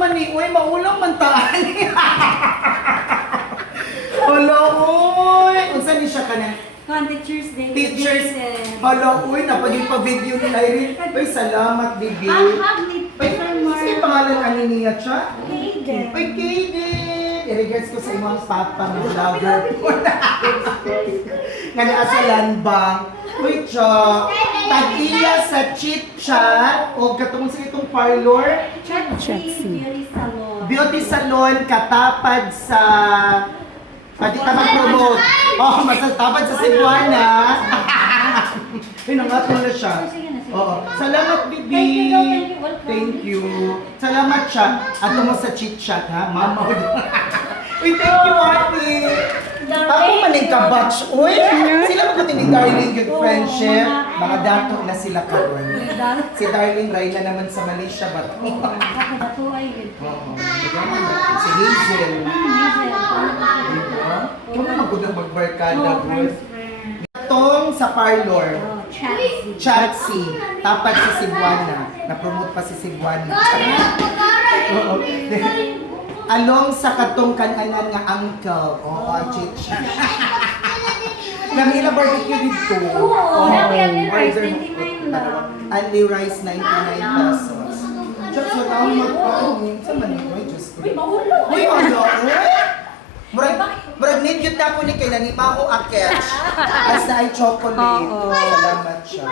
man ni? Uy, maulang man taan. Hala, uy. Unsa ni siya ka na? Teachers Day. Teachers. Hala, uy, napaging-pa-video ni Irene. Uy, salamat, baby. Uy, sige pangalan ano niya siya? Kaden. Uy, Kaden. I-regards ko sa imong papa ng vlogger po. Nga na sa landbang. Uy, Chok. Tag-iya sa chit chat o katong sa itong parlor. Chatsi. Beauty Salon. Beauty salon katapad sa pati mag-promote. Oh, masatapad sa Cebuana. Pinangat mo na siya. Oo. Salamat, bibi. Thank you, daw, thank you. Welcome. Thank you. Salamat siya. Ato mo sa chit-chat, ha? Mama. Uy, thank you, ate. Ako maning ka-batch. Uy, sila magkutin ni Darling good friendship. Mga dato na sila karon. Si Darling Rayna naman sa Malaysia ba? Ako ba to ay good. Oo. Si Hazel. Kung magkudang magbarkada, bro. Itong sa parlor. Chatsi. Chatsi. Tapad si Cebuana. Na-promote pa si Cebuana. Oo. Along sa katong kananan nga uncle. Oo, chicha. Namila barbecue dito. Oo, only rice, order 99 lang. Only rice, 99 pesos. Diyos, salamat pa. Sa manipay, Diyos ko. Uy, ano? Murag need yun na po ni kailan ni Maho Akech. As na ay chocolate. Salamat siya.